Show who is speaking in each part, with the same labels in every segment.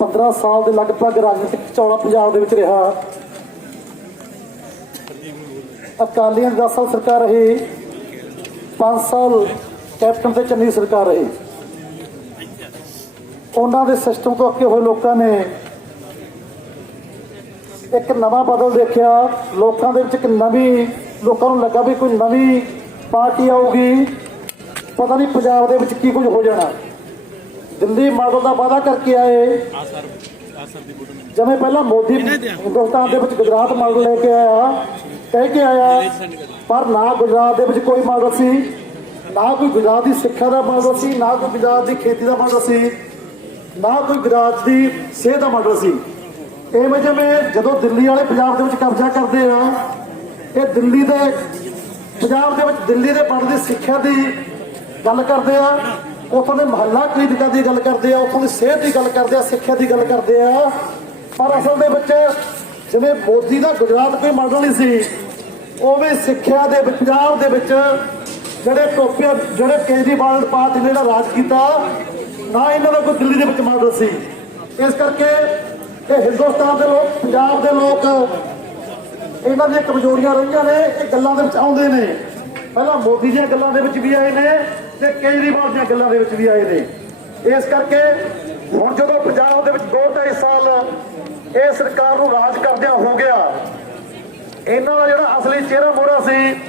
Speaker 1: 15 ਸਾਲ ਦੇ ਲਗਭਗ ਰਾਜਨੀਤਿਕ ਚੌੜਾ ਪੰਜਾਬ ਦੇ ਵਿੱਚ ਰਿਹਾ। ਅਕਾਲੀਆਂ ਦੀ 10 ਸਾਲ ਸਰਕਾਰ ਰਹੀ। 5 ਸਾਲ ਕੈਪਟਨ ਤੇ ਚੰਨੀ ਸਰਕਾਰ ਰਹੀ। ਉਹਨਾਂ ਦੇ ਸਿਸਟਮ ਤੋਂ ਅੱਕੇ ਹੋਏ ਲੋਕਾਂ ਨੇ ਇੱਕ ਨਵਾਂ ਬਦਲ ਦੇਖਿਆ। ਲੋਕਾਂ ਦੇ ਵਿੱਚ ਇੱਕ ਨਵੀਂ, ਲੋਕਾਂ ਨੂੰ ਲੱਗਾ ਵੀ ਕੋਈ ਨਵੀਂ ਪਾਰਟੀ ਆਊਗੀ। ਪਤਾ ਨਹੀਂ ਪੰਜਾਬ ਦੇ ਵਿੱਚ ਕੀ ਕੁਝ ਹੋ ਜਾਣਾ। ਦਿੱਲੀ ਮਾਡਲ ਦਾ ਵਾਅਦਾ ਕਰਕੇ ਆਏ। ਜਿਵੇਂ ਪਹਿਲਾਂ ਮੋਦੀ ਹਿੰਦੁਸਤਾਨ ਦੇ ਵਿੱਚ ਗੁਜਰਾਤ ਮਾਡਲ ਲੈ ਕੇ ਆਇਆ ਕਹਿ ਕੇ ਆਇਆ ਪਰ ਨਾ ਗੁਜਰਾਤ ਦੇ ਵਿੱਚ ਕੋਈ ਮਾਡਲ ਸੀ ਨਾ ਕੋਈ ਗੁਜਰਾਤ ਦੀ ਸਿੱਖਿਆ ਦਾ ਮਾਡਲ ਸੀ ਨਾ ਕੋਈ ਗੁਜਰਾਤ ਦੀ ਖੇਤੀ ਦਾ ਮਾਡਲ ਸੀ ਨਾ ਕੋਈ ਗੁਜਰਾਤ ਦੀ ਸਿਹਤ ਦਾ ਮਾਡਲ ਸੀ। ਐਵੇਂ ਜਿਵੇਂ ਜਦੋਂ ਦਿੱਲੀ ਵਾਲੇ ਪੰਜਾਬ ਦੇ ਵਿੱਚ ਕਬਜ਼ਾ ਕਰਦੇ ਆ ਇਹ ਦਿੱਲੀ ਦੇ ਪੰਜਾਬ ਦੇ ਵਿੱਚ ਦਿੱਲੀ ਦੇ ਪਿੰਡ ਦੀ ਸਿੱਖਿਆ ਦੀ ਗੱਲ ਕਰਦੇ ਆ ਉੱਥੋਂ ਦੇ ਮਹੱਲਾ ਕਲੀਨਿਕਾਂ ਦੀ ਗੱਲ ਕਰਦੇ ਆ, ਉੱਥੋਂ ਦੀ ਸਿਹਤ ਦੀ ਗੱਲ ਕਰਦੇ ਆ, ਸਿੱਖਿਆ ਦੀ ਗੱਲ ਕਰਦੇ ਆ। ਪਰ ਅਸਲ ਦੇ ਵਿੱਚ ਜਿਵੇਂ ਮੋਦੀ ਦਾ ਗੁਜਰਾਤ ਕੋਈ ਮਾਡਲ ਨਹੀਂ ਸੀ ਉਵੇਂ ਸਿੱਖਿਆ ਦੇ ਪੰਜਾਬ ਦੇ ਵਿੱਚ ਜਿਹੜੇ ਟੋਪੀਆਂ, ਜਿਹੜੇ ਕੇਜਰੀਵਾਲ ਪਾਰਟੀ ਨੇ ਜਿਹੜਾ ਰਾਜ ਕੀਤਾ, ਨਾ ਇਹਨਾਂ ਦਾ ਕੋਈ ਦਿੱਲੀ ਦੇ ਵਿੱਚ ਮਾਡਲ ਸੀ। ਇਸ ਕਰਕੇ ਇਹ ਹਿੰਦੁਸਤਾਨ ਦੇ ਲੋਕ, ਪੰਜਾਬ ਦੇ ਲੋਕ, ਇਹਨਾਂ ਦੀਆਂ ਕਮਜ਼ੋਰੀਆਂ ਰਹੀਆਂ ਨੇ, ਇਹ ਗੱਲਾਂ ਦੇ ਵਿੱਚ ਆਉਂਦੇ ਨੇ। ਪਹਿਲਾਂ ਮੋਦੀ ਦੀਆਂ ਗੱਲਾਂ ਦੇ ਵਿੱਚ ਵੀ ਆਏ ਨੇ ਤੇ ਕੇਜਰੀਵਾਲ ਦੀਆਂ ਗੱਲਾਂ ਦੇ ਵਿੱਚ ਵੀ ਆਏ ਨੇ। ਇਸ ਕਰਕੇ ਹੁਣ ਜਦੋਂ ਪੰਜਾਬ ਦੇ ਵਿੱਚ 2-2.5 ਸਾਲ ਇਹ ਸਰਕਾਰ ਨੂੰ ਰਾਜ ਕਰਦਿਆਂ ਹੋ ਗਿਆ, ਇਹਨਾਂ ਦਾ ਜਿਹੜਾ ਅਸਲੀ ਚਿਹਰਾ ਮੋਹਰਾ ਸੀ,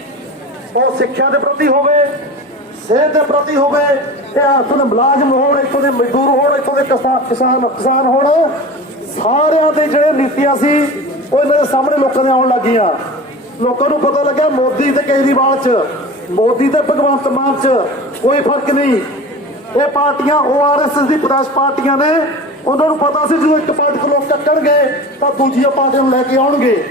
Speaker 1: ਉਹ ਸਿੱਖਿਆ ਦੇ ਪ੍ਰਤੀ ਹੋਵੇ, ਸਿਹਤ ਦੇ ਪ੍ਰਤੀ ਹੋਵੇ ਇਹ ਹੱਥੋਂ ਮੁਲਾਜ਼ਮ ਹੋਣ, ਇੱਥੋਂ ਦੇ ਮਜ਼ਦੂਰ ਹੋਣ, ਇੱਥੋਂ ਦੇ ਕਿਸਾ- ਕਿਸਾਨ ਕਿਸਾਨ ਹੋਣ, ਸਾਰਿਆਂ ਦੇ ਜਿਹੜੇ ਨੀਤੀਆਂ ਸੀ, ਉਹ ਇਹਨਾਂ ਦੇ ਸਾਹਮਣੇ ਲੋਕਾਂ ਦੇ ਆਉਣ ਲੱਗੀਆਂ। ਲੋਕਾਂ ਨੂੰ ਪਤਾ ਲੱਗਾ ਮੋਦੀ ਤੇ ਕੇਜਰੀਵਾਲ 'ਚ। ਮੋਦੀ ਤੇ ਭਗਵੰਤ ਮਾਨ 'ਚ ਕੋਈ ਫ਼ਰਕ ਨਹੀਂ। ਇਹ ਪਾਰਟੀਆਂ ਓਆਰਐਸ ਦੀ ਪ੍ਰਦੇਸ਼ ਪਾਰਟੀਆਂ ਨੇ। ਉਹਨਾਂ ਨੂੰ ਪਤਾ ਸੀ ਜਦੋਂ ਇੱਕ ਪਾਰਟੀ ਤੋਂ ਲੋਕ ਚੱਕਣਗੇ, ਤਾਂ ਦੂਜੀਆਂ ਪਾਰਟੀਆਂ ਨੂੰ ਲੈ ਕੇ ਆਉਣਗੇ।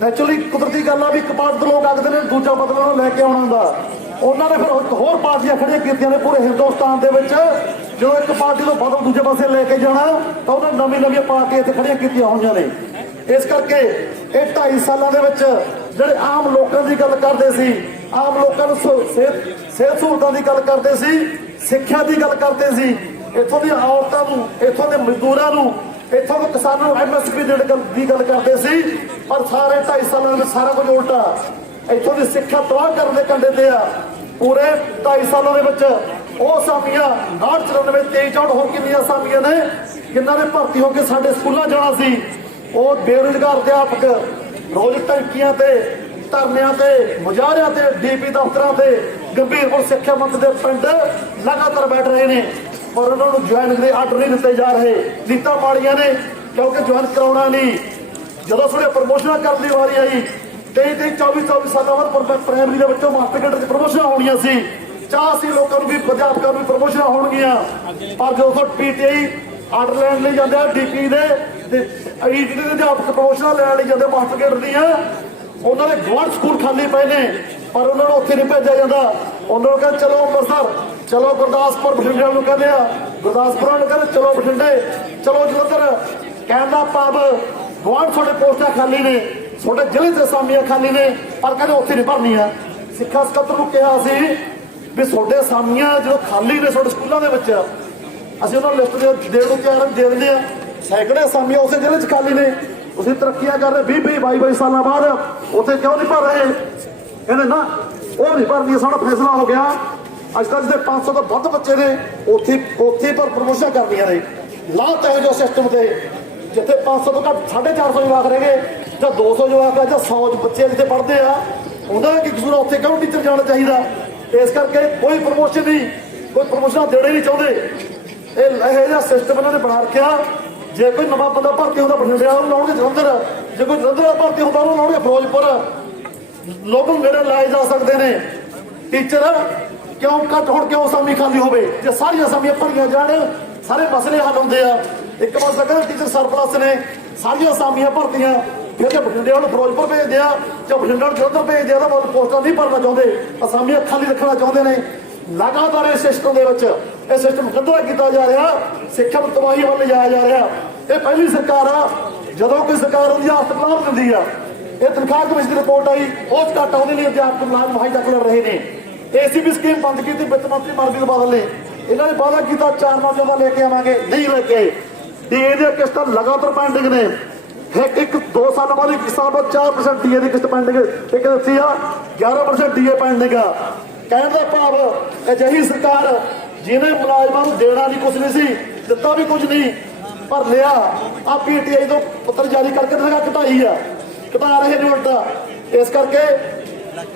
Speaker 1: ਨੈਚੁਰਲੀ ਕੁਦਰਤੀ ਗੱਲ ਆ ਵੀ ਇੱਕ ਪਾਰਟੀ ਤੋਂ ਲੋਕ ਆਖਦੇ ਨੇ, ਦੂਜਾ ਬਦਲ ਨੂੰ ਲੈ ਕੇ ਆਉਣਾ ਦਾ ਉਹਨਾਂ ਨੇ ਫਿਰ ਹੋਰ ਪਾਰਟੀਆਂ ਖੜੀਆਂ ਕੀਤੀਆਂ ਨੇ ਪੂਰੇ ਹਿੰਦੁਸਤਾਨ ਦੇ ਵਿੱਚ। ਜਦੋਂ ਇੱਕ ਪਾਰਟੀ ਤੋਂ ਬਦਲ ਦੂਜੇ ਪਾਸੇ ਲੈ ਕੇ ਜਾਣਾ, ਤਾਂ ਉਹਨਾਂ ਨਵੀਂ ਨਵੀਆਂ ਪਾਰਟੀਆਂ ਇੱਥੇ ਖੜੀਆਂ ਕੀਤੀਆਂ ਹੋਈਆਂ ਨੇ। ਇਸ ਕਰਕੇ ਇਹ 2.5 ਸਾਲਾਂ ਦੇ ਵਿੱਚ ਜਿਹੜੇ ਆਮ ਲੋਕਾਂ ਦੀ ਗੱਲ ਕਰਦੇ ਸੀ, ਆਮ ਲੋਕਾਂ ਨੂੰ ਸਿਹਤ ਸਿਹਤ ਸਹੂਲਤਾਂ ਦੀ ਗੱਲ ਕਰਦੇ ਸੀ, ਸਿੱਖਿਆ ਦੀ ਗੱਲ ਕਰਦੇ ਸੀ, ਇੱਥੋਂ ਦੀਆਂ ਔਰਤਾਂ ਨੂੰ, ਇੱਥੋਂ ਦੇ ਮਜ਼ਦੂਰਾਂ ਨੂੰ, ਇੱਥੋਂ ਦੇ ਕਿਸਾਨਾਂ ਨੂੰ ਐਮਐਸਪੀ ਦੀ ਗੱਲ ਕਰਦੇ ਸੀ, ਪਰ ਸਾਰੇ 2.5 ਸਾਲਾਂ ਦੇ ਵਿੱਚ ਸਾਰਾ ਕੁਝ ਉਲਟਾ। ਇੱਥੋਂ ਦੀ ਸਿੱਖਿਆ ਤਬਾਹ ਕਰਨ ਦੇ ਕੰਡੇ ਤੇ ਆ। ਪੂਰੇ 2.5 ਸਾਲਾਂ ਦੇ ਵਿੱਚ ਉਹ ਸਾਮੀਆਂ 994 23 ਚੌੜ ਹੋ ਕਿੰਨੀਆਂ ਸਾਮੀਆਂ ਨੇ, ਜਿਨ੍ਹਾਂ ਨੇ ਭਰਤੀ ਹੋ ਕੇ ਸਾਡੇ ਸਕੂਲਾਂ ਜਾਣਾ ਸੀ। ਉਹ ਬੇਰੁਜ਼ਗਾਰ ਅਧਿਆਪਕ ਰੋਜ਼ ਟੰਕੀਆਂ ਤੇ, ਧਰਨਿਆਂ ਤੇ, ਮੁਜ਼ਾਹਰਿਆਂ ਤੇ, ਡੀਪੀ ਦਫ਼ਤਰਾਂ ਤੇ ਗੰਭੀਰਪੁਰ ਸਿੱਖਿਆ ਮੰਤਰੀ ਦੇ ਪਿੰਡ ਲਗਾਤਾਰ ਬੈਠ ਰਹੇ ਨੇ ਪਰ ਉਹਨਾਂ ਨੂੰ ਜੁਆਇਨ ਦੇ ਆਰਡਰ ਨਹੀਂ ਦਿੱਤੇ ਜਾ ਰਹੇ। ਨੀਤਾਂ ਮਾੜੀਆਂ ਨੇ, ਕਿਉਂਕਿ ਜੁਆਇਨ ਕਰਾਉਣਾ ਨਹੀਂ। ਜਦੋਂ ਤੁਹਾਡੇ ਪ੍ਰਮੋਸ਼ਨਾਂ ਕਰਨ ਦੀ ਵਾਰੀ ਆਈ 23 23 24 24 ਸਾਲਾਂ ਬਾਅਦ ਪ੍ਰਾਇਮਰੀ ਦੇ ਵਿੱਚੋਂ ਮਾਸਟਰ ਕੇਡਰ ਦੀ ਪ੍ਰਮੋਸ਼ਨਾਂ ਹੋਣੀਆਂ ਸੀ। ਚਾਹ ਸੀ ਲੋਕਾਂ ਨੂੰ ਵੀ, ਅਧਿਆਪਕਾਂ ਨੂੰ ਵੀ ਪ੍ਰਮੋਸ਼ਨਾਂ ਹੋਣਗੀਆਂ। ਪਰ ਜਦੋਂ ਤੋਂ ਪੀਟੀਆਈ ਆਰਡਰ ਲੈਣ ਲਈ ਜਾਂਦੇ ਆ ਡੀਪੀ ਦੇ ਤੇ ਈਟੀ ਅਧਿਆਪਕ ਪ੍ਰਮੋਸ਼ਨਾਂ ਲੈਣ ਲਈ ਜਾਂਦੇ ਮਾਸਟਰ ਕੇਡਰ ਦੀਆਂ ਉਹਨਾਂ ਦੇ ਗਵਰ ਸਕੂਲ ਖਾਲੀ ਪਏ ਨੇ, ਪਰ ਉਹਨਾਂ ਨੂੰ ਉੱਥੇ ਨਹੀਂ ਭੇਜਿਆ ਜਾਂਦਾ। ਉਹਨਾਂ ਨੂੰ ਕਹਿੰਦੇ, ਚਲੋ ਅੰਮ੍ਰਿਤਸਰ, ਚਲੋ ਗੁਰਦਾਸਪੁਰ ਬਠਿੰਡੇ ਨੂੰ ਕਹਿੰਦੇ ਆ। ਗੁਰਦਾਸਪੁਰ ਨੂੰ ਕਹਿੰਦੇ, ਚਲੋ ਬਠਿੰਡੇ, ਚਲੋ ਜਲੰਧਰ। ਕਹਿਣ ਦਾ ਭਾਵ ਤੁਹਾਡੇ ਪੋਸਟਾਂ ਖਾਲੀ ਨੇ, ਤੁਹਾਡੇ ਜ਼ਿਲ੍ਹੇ ਦੇ ਅਸਾਮੀਆਂ ਖਾਲੀ ਨੇ, ਪਰ ਕਹਿੰਦੇ ਉੱਥੇ ਨਹੀਂ ਭਰਨੀਆਂ। ਸਿੱਖਿਆ ਸਕੱਤਰ ਨੂੰ ਕਿਹਾ ਸੀ ਵੀ ਤੁਹਾਡੇ ਅਸਾਮੀਆਂ ਜਦੋਂ ਖਾਲੀ ਨੇ ਤੁਹਾਡੇ ਸਕੂਲਾਂ ਦੇ ਵਿੱਚ, ਅਸੀਂ ਉਹਨਾਂ ਲਿਸਟ ਦੇ ਦੇਣ ਨੂੰ ਤਿਆਰ ਦੇ ਦਿੰਦੇ ਆ ਸੈਂਕੜੇ ਅਸਾਮੀਆਂ ਉਸੇ ਜ਼ਿਲ੍ਹੇ 'ਚ ਖਾਲੀ ਨੇ। ਤੁਸੀਂ ਤਰੱਕੀਆਂ ਕਰ ਰਹੇ 20 20 22 22 ਸਾਲਾਂ ਬਾਅਦ ਉੱਥੇ ਕਿਉਂ ਨਹੀਂ ਭਰ ਰਹੇ? ਕਹਿੰਦੇ ਨਾ, ਉਹ ਨਹੀਂ ਭਰਨੀ ਸਾਡਾ ਫੈਸਲਾ ਹੋ ਗਿਆ। ਅੱਜ ਤੱਕ ਦੇ 500 ਤੋਂ ਵੱਧ ਬੱਚੇ ਨੇ ਉੱਥੇ ਉੱਥੇ ਪਰ ਪ੍ਰਮੋਸ਼ਨ ਕਰਨੀਆਂ ਨੇ। ਲਾਤ ਹੈ ਜੋ ਸਿਸਟਮ ਤੇ ਜਿੱਥੇ 500 ਤੋਂ ਘੱਟ 450 ਜਵਾਕ ਰਹਿ ਗਏ, ਜਾਂ 200 ਜਵਾਕ ਆ, ਜਾਂ 100 ਬੱਚੇ ਜਿੱਥੇ ਪੜ੍ਹਦੇ ਆ, ਉਹਨਾਂ ਦਾ ਕੀ ਕਸੂਰ ਉੱਥੇ ਕਿਉਂ ਟੀਚਰ ਜਾਣਾ ਚਾਹੀਦਾ? ਇਸ ਕਰਕੇ ਕੋਈ ਪ੍ਰਮੋਸ਼ਨ ਨਹੀਂ, ਕੋਈ ਪ੍ਰਮੋਸ਼ਨ ਦੇਣੇ ਨਹੀਂ ਚਾਹੁੰਦੇ। ਇਹ ਇਹ ਜਿਹਾ ਸਿਸਟਮ ਇਹਨਾਂ ਨੇ ਬਣਾ ਰੱਖਿਆ। ਜੇ ਕੋਈ ਨਵਾਂ ਬੰਦਾ ਭਰਤੀ ਹੁੰਦਾ ਬਠਿੰਡੇ ਵਾਲਾ ਨੂੰ ਲਾਉਣਗੇ ਜਲੰਧਰ। ਜੇ ਕੋਈ ਜਲੰਧਰ ਦਾ ਭਰਤੀ ਹੁੰਦਾ, ਉਹਨੂੰ ਲਾਉਣਗੇ ਫਿਰੋਜ਼ਪੁਰ। ਲੋਕ ਮੇਰੇ ਲਾਏ ਜਾ ਸਕਦੇ ਨੇ। ਟੀਚਰ, ਕਿਉਂ ਘੱਟ ਹੋਣ ਕਿਉਂ ਅਸਾਮੀ ਖਾਲੀ ਹੋਵੇ? ਜੇ ਸਾਰੀਆਂ ਅਸਾਮੀਆਂ ਭਰੀਆਂ ਜਾਣ, ਸਾਰੇ ਮਸਲੇ ਹੱਲ ਹੁੰਦੇ ਆ। ਇੱਕ ਪਾਸੇ ਕਹਿੰਦੇ ਟੀਚਰ ਸਰਪਲਸ ਨੇ ਸਾਰੀਆਂ ਅਸਾਮੀਆਂ ਭਰਤੀਆਂ, ਫਿਰ ਜੇ ਬਠਿੰਡੇ ਵਾਲੇ ਫਿਰੋਜ਼ਪੁਰ ਭੇਜਦੇ ਆ, ਜਾਂ ਬਠਿੰਡੇ ਵਾਲੇ ਜਲੰਧਰ ਭੇਜਦੇ ਆ, ਤਾਂ ਮਤਲਬ ਪੋਸਟਾਂ ਨਹੀਂ ਭਰਨਾ ਚਾਹੁੰਦੇ। ਅਸਾਮੀਆਂ ਖਾਲੀ ਰੱਖਣਾ ਚਾਹੁੰਦੇ ਨੇ। ਲਗਾਤਾਰ ਇਸ ਸਿਸਟਮ ਦੇ ਵਿੱਚ, ਇਹ ਸਿਸਟਮ ਖਤਰਾ ਕੀਤਾ ਜਾ ਰਿਹਾ? ਸਿੱਖਿਆ ਨੂੰ ਤਬਾਹੀ ਵੱਲ ਲਿਜਾਇਆ ਜਾ ਰਿਹਾ। ਇਹ ਪਹਿਲੀ ਸਰਕਾਰ ਆ, ਜਦੋਂ ਕੋਈ ਸਰਕਾਰ ਹੁੰਦੀ ਆ ਦਿੰਦੀ ਆ, ਇਹ ਤਨਖਾਹ ਕਮਿਸ਼ਨ ਦੀ ਰਿਪੋਰਟ ਆਈ ਉਹ ਘੱਟ ਆਉਂਦੇ ਨੇ ਅਧਿਆਪਕ ਮੁਲਾਜ਼ਮ ਹਾਈ ਤੱਕ ਲੜ ਰਹੇ ਨੇ। ਏਸੀਬੀ ਸਕੀਮ ਬੰਦ ਕੀਤੀ, ਵਿੱਤ ਮੰਤਰੀ ਮਨਪ੍ਰੀਤ ਬਾਦਲ ਨੇ। ਇਹਨਾਂ ਨੇ ਵਾਅਦਾ ਕੀਤਾ, ਚਾਰ ਨੌਜਵਾਨਾਂ ਲੈ ਕੇ ਆਵਾਂਗੇ, ਨਹੀਂ ਲੈ ਕੇ। ਆਏ ਡੀਏ ਦੀਆਂ ਕਿਸ਼ਤਾਂ ਲਗਾਤਾਰ ਪੈਂਡਿੰਗ ਨੇ। ਇੱਕ ਇੱਕ 2 ਸਾਲ ਬਾਅਦ ਇੱਕ 4% ਡੀਏ ਦੀ ਕਿਸ਼ਤ ਪੈਂਡਿੰਗ ਇੱਕ ਦੱਸੀ ਆ 11% ਡੀਏ ਪੈਂਡਿੰਗ ਆ। ਕਹਿਣ ਦਾ ਭਾਵ ਅਜਿਹੀ ਸਰਕਾਰ ਜਿਹਨੇ ਮੁਲਾਜ਼ਮਾਂ ਨੂੰ ਦੇਣਾ ਨਹੀਂ ਕੁਝ ਨਹੀਂ ਸੀ, ਦਿੱਤਾ ਵੀ ਕੁਝ ਨਹੀਂ, ਪਰ ਲਿਆ ਆ ਪੀਟੀਆਈ ਤੋਂ ਪੱਤਰ ਜਾਰੀ ਕਰਕੇ ਤਨਖਾਹ ਘਟਾਈ ਆ, ਘਟਾ ਰਹੇ ਨੇ ਉਲਟਾ। ਇਸ ਕਰਕੇ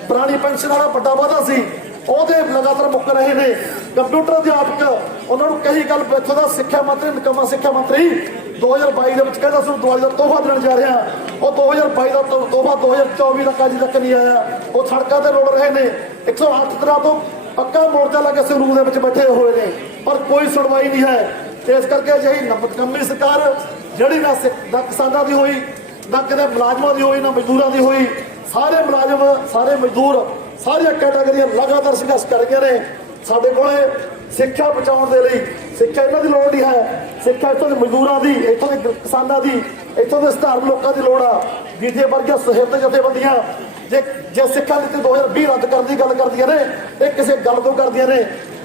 Speaker 1: ਪੁਰਾਣੀ ਪੈਨਸ਼ਨ ਵਾਲਾ ਵੱਡਾ ਵਾਅਦਾ ਸੀ, ਉਹਦੇ ਲਗਾਤਾਰ ਮੁੱਕ ਰਹੇ ਨੇ। ਕੰਪਿਊਟਰ ਅਧਿਆਪਕ, ਉਹਨਾਂ ਨੂੰ ਕਹੀ ਗੱਲ, ਇੱਥੋਂ ਦਾ ਸਿੱਖਿਆ ਮੰਤਰੀ, ਨਿਕਮਾ ਸਿੱਖਿਆ ਮੰਤਰੀ 2022 ਦੇ ਵਿੱਚ ਕਹਿੰਦਾ ਸੀ ਦਿਵਾਲੀ ਦਾ ਤੋਹਫਾ ਦੇਣ ਜਾ ਰਿਹਾ। ਉਹ 2022 ਦਾ ਤੋਹਫਾ 2024 ਤੱਕ ਅਜੇ ਤੱਕ ਨਹੀਂ ਆਇਆ। ਉਹ ਸੜਕਾਂ ਤੇ ਰੋੜ ਰਹੇ ਨੇ। 108 ਤਰ੍ਹਾਂ ਤੋਂ ਪੱਕਾ ਮੋਰਚਾ ਲਾ ਕੇ ਸੰਗਰੂਰ ਦੇ ਵਿੱਚ ਬੈਠੇ ਹੋਏ ਨੇ। ਪਰ ਕੋਈ ਸੁਣਵਾਈ ਨਹੀਂ ਹੈ। ਇਸ ਕਰਕੇ ਅਜਿਹੀ ਨਮਕੰਮੀ ਸਰਕਾਰ ਜਿਹੜੀ ਨਾ ਸਿੱਖ- ਨਾ ਕਿਸਾਨਾਂ ਦੀ ਹੋਈ, ਨਾ ਕਿਤੇ ਮੁਲਾਜ਼ਮਾਂ ਦੀ ਹੋਈ, ਨਾ ਮਜ਼ਦੂਰਾਂ ਦੀ ਹੋਈ, ਸਾਰੇ ਮੁਲਾਜ਼ਮ, ਸਾਰੇ ਮਜ਼ਦੂਰ, ਸਾਰੀਆਂ ਕੈਟਾਗਰੀਆਂ ਲਗਾਤਾਰ ਸੰਘਰਸ਼ ਕਰ ਰਹੀਆਂ ਨੇ। ਸਾਡੇ ਕੋਲੇ ਸਿੱਖਿਆ ਬਚਾਉਣ ਦੇ ਲਈ, ਸਿੱਖਿਆ ਇਹਨਾਂ ਦੀ ਲੋੜ ਨਹੀਂ ਹੈ। ਸਿੱਖਿਆ ਇੱਥੋਂ ਦੇ ਮਜ਼ਦੂਰਾਂ ਦੀ, ਇੱਥੋਂ ਦੇ ਕਿਸਾਨਾਂ ਦੀ, ਇੱਥੋਂ ਦੇ ਸਧਾਰਨ ਲੋਕਾਂ ਦੀ ਲੋੜ ਆ। ਜਿੱਥੇ ਵਰਗੀਆਂ ਸਹਿਤ ਜਥੇਬੰਦੀਆਂ, ਜੇ ਜੇ ਸਿੱਖਿਆ ਨੀਤੀ 2020 ਰੱਦ ਕਰਨ ਦੀ ਗੱਲ ਕਰਦੀਆਂ ਨੇ, ਇਹ ਕਿਸੇ ਗੱਲ ਤੋਂ ਕਰਦੀਆਂ ਨੇ।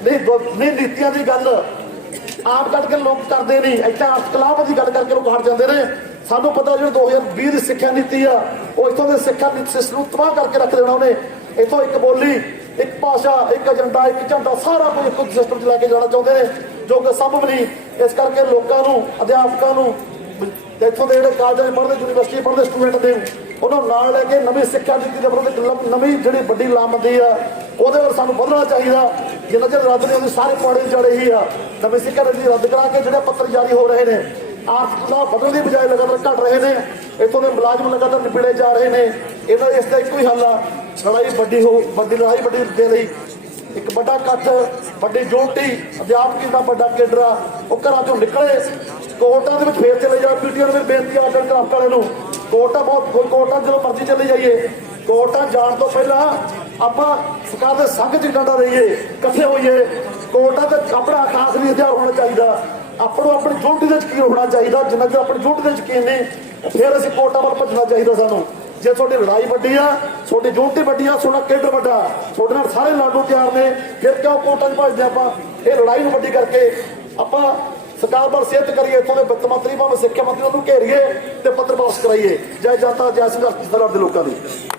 Speaker 1: ਨਹੀਂ ਨਹੀਂ, ਨੀਤੀਆਂ ਦੀ ਗੱਲ ਆਪ ਕੱਢ ਕੇ ਲੋਕ ਕਰਦੇ ਨਹੀਂ, ਇੱਥੇ ਅਸਕਲਾਮ ਦੀ ਗੱਲ ਕਰਕੇ ਲੋਕ ਹਟ ਜਾਂਦੇ ਨੇ। ਸਾਨੂੰ ਪਤਾ ਜਿਹੜਾ 2020 ਦੀ ਸਿੱਖਿਆ ਨੀਤੀ ਆ, ਉਹ ਇੱਥੋਂ ਦੇ ਸਿੱਖਿਆ ਨੀਤੀ ਸਿਸਟਮ ਨੂੰ ਤਬਾਹ ਕਰਕੇ ਰੱਖ ਦੇਣਾ ਉਹਨੇ। ਇੱਥੋਂ ਇੱਕ ਬੋਲੀ ਇੱਕ ਭਾਸ਼ਾ ਇੱਕ ਏਜੰਡਾ, ਇੱਕ ਝੰਡਾ, ਸਾਰਾ ਕੁਝ ਇੱਕ ਸਿਸਟਮ 'ਚ ਲੈ ਕੇ ਜਾਣਾ ਚਾਹੁੰਦੇ ਨੇ, ਜੋ ਕਿ ਸੰਭਵ ਨਹੀਂ। ਇਸ ਕਰਕੇ ਲੋਕਾਂ ਨੂੰ, ਅਧਿਆਪਕਾਂ ਨੂੰ, ਇੱਥੋਂ ਦੇ ਜਿਹੜੇ ਕਾਲਜਾਂ 'ਚ ਪੜ੍ਹਦੇ ਯੂਨੀਵਰਸਿਟੀ ਪੜ੍ਹਦੇ ਸਟੂਡੈਂਟ ਦੇ ਉਹਨਾਂ ਨੂੰ ਨਾਲ ਲੈ ਕੇ ਨਵੀਂ ਸਿੱਖਿਆ ਨੀਤੀ ਦੇ ਵਿਰੁੱਧ ਨਵੀਂ ਜਿਹੜੀ ਵੱਡੀ ਲਾਮਬੰਦੀ ਆ, ਉਹਦੇ ਵੱਲ ਸਾਨੂੰ ਵਧਣਾ ਚਾਹੀਦਾ। ਜਿੰਨਾ ਚਿਰ ਰੱਦ ਨਹੀਂ ਹੁੰਦੀ ਸਾਰੇ ਪੌੜੇ ਜੜੇ ਹੀ ਆ, ਨਵੀਂ ਸਿੱਖਿਆ ਨੀਤੀ ਰੱਦ ਕਰਾ ਕੇ ਜਿਹੜੇ ਪੱਤਰ ਜਾਰੀ ਹੋ ਰਹੇ ਨੇ ਆਰਥਿਕ ਲਾਭ ਵਧਣ ਦੀ ਬਜਾਏ ਲਗਾਤਾਰ ਘਟ ਰਹੇ ਨੇ, ਇੱਥੋਂ ਦੇ ਮੁਲਾਜ਼ਮ ਲਗਾਤਾਰ ਨਿਪੜੇ ਜਾ ਰਹੇ ਨੇ, ਇਹਨਾਂ ਇਸ ਦਾ ਇੱਕੋ ਹੀ ਹੱਲ ਆ। ਲੜਾਈ ਵੱਡੀ ਹੋ ਵੱਡੀ ਲੜਾਈ ਵੱਡੀ ਦੇ ਲਈ ਇੱਕ ਵੱਡਾ ਇਕੱਠ, ਵੱਡੀ ਜੋਟੀ, ਅਧਿਆਪਕ ਦਾ ਵੱਡਾ ਕੇਡਰ ਉਹ ਘਰਾਂ ਚੋਂ ਨਿਕਲੇ। ਕੋਰਟਾਂ ਦੇ ਵਿੱਚ ਫੇਰ ਚਲੇ ਜਾ ਪੀਟੀਓ ਨੂੰ ਬੇਨਤੀ ਆ ਆਰਡਰ ਕਰਾਫਟ ਵਾਲੇ ਨੂੰ। ਕੋਰਟਾਂ ਬਹੁਤ ਕੋਰਟਾਂ ਜਦੋਂ ਮਰਜ਼ੀ ਚਲੇ ਜਾਈਏ, ਕੋਰਟਾਂ ਜਾਣ ਤੋਂ ਪਹਿਲਾਂ ਆਪਾਂ ਸਰਕਾਰ ਦੇ ਸੰਘ ਚ ਰਹੀਏ ਇਕੱਠੇ ਹੋਈਏ। ਕੋਰਟਾਂ ਤੇ ਆਪਣਾ ਖਾਸ ਨਹੀਂ, ਹਥਿਆਰ ਹੋਣਾ ਚਾਹੀਦਾ। ਆਪਾਂ ਨੂੰ ਆਪਣੀ ਜੋਟੀ ਦੇ ਯਕੀਨ ਹੋਣਾ ਚਾਹੀਦਾ, ਜਿੰਨਾ ਚਿਰ ਆਪਣੀ ਜੋਟੀ ਦੇ ਯਕੀਨ ਨਹੀਂ, ਫਿਰ ਅਸੀਂ ਕੋਰਟਾਂ ਵੱਲ ਭੱਜਣਾ ਚਾਹੀਦਾ ਸਾਨੂੰ। ਜੇ ਤੁਹਾਡੀ ਲੜਾਈ ਵੱਡੀ ਆ, ਤੁਹਾਡੀ ਜੋਟੀ ਵੱਡੀ ਆ, ਤੁਹਾਡਾ ਕੇਡਰ ਵੱਡਾ, ਤੁਹਾਡੇ ਨਾਲ ਸਾਰੇ ਲਾਡੂ ਤਿਆਰ ਨੇ, ਫਿਰ ਕਿਉਂ ਕੋਟਾਂ 'ਚ ਭੱਜਦੇ ਆਪਾਂ? ਇਹ ਲੜਾਈ ਨੂੰ ਵੱਡੀ ਕਰਕੇ ਆਪਾਂ ਸਰਕਾਰ ਵੱਲ ਸਿਹਤ ਕਰੀਏ, ਇੱਥੋਂ ਦੇ ਵਿੱਤ ਮੰਤਰੀ ਭਾਵੇਂ ਸਿੱਖਿਆ ਮੰਤਰੀ ਉਹਨੂੰ ਘੇਰੀਏ ਤੇ ਪੱਤਰ ਪਾਸ ਕਰਾਈਏ। ਜੈ ਜਨਤਾ, ਜੈ ਸੰਘਰਸ਼ ਦੇ ਲੋਕਾਂ ਦੀ।